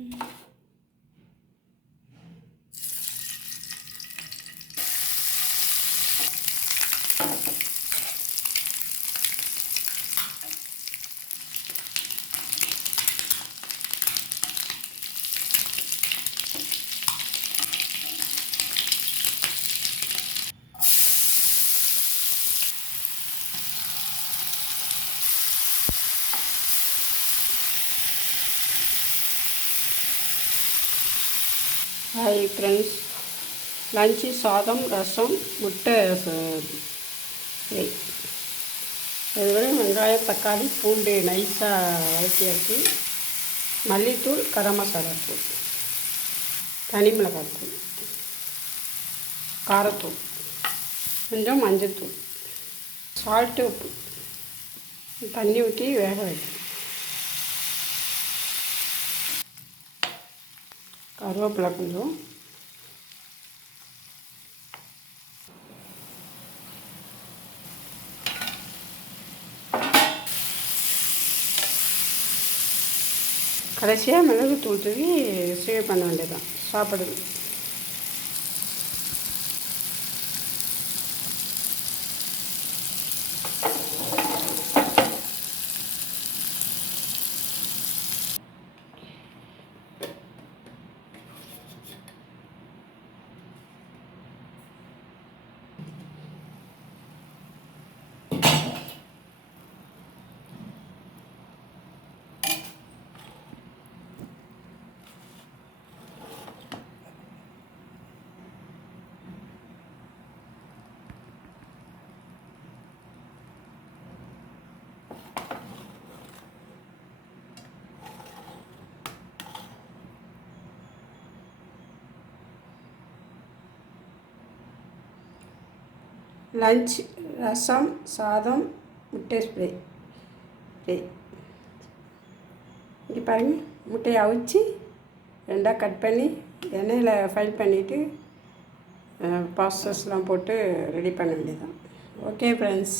Mm-hmm. Hi friends lunch சாதம் ரசம் முட்டை ச- ஃப்ரை வெங்காயம் தக்காளி பூண்டு நைஸாக வதக்கியாச்சு மல்லித்தூள் கரம் மசாலா தூள் தனி மிளகாத்தூள் காரத்தூள் கொஞ்சம் மஞ்சத்தூள் சால்ட்டு உப்பு தண்ணி ஊற்றி வேக வைக்கணும். கருவேப்பிலை கொஞ்சம் கடைசியாக மிளகு தூள் தூவி சேவ் பண்ண வேண்டியதான் சாப்பிடுது லஞ்ச் ரசம் சாதம் முட்டை ஸ்ப்ரே ஸ்ப்ரே இங்கே பாருங்கள் முட்டையை அவிச்சு ரெண்டாக கட் பண்ணி எண்ணெயில் ஃப்ரை பண்ணிவிட்டு பாஸ்டர்ஸ்லாம் போட்டு ரெடி பண்ண வேண்டியதுதான். Okay friends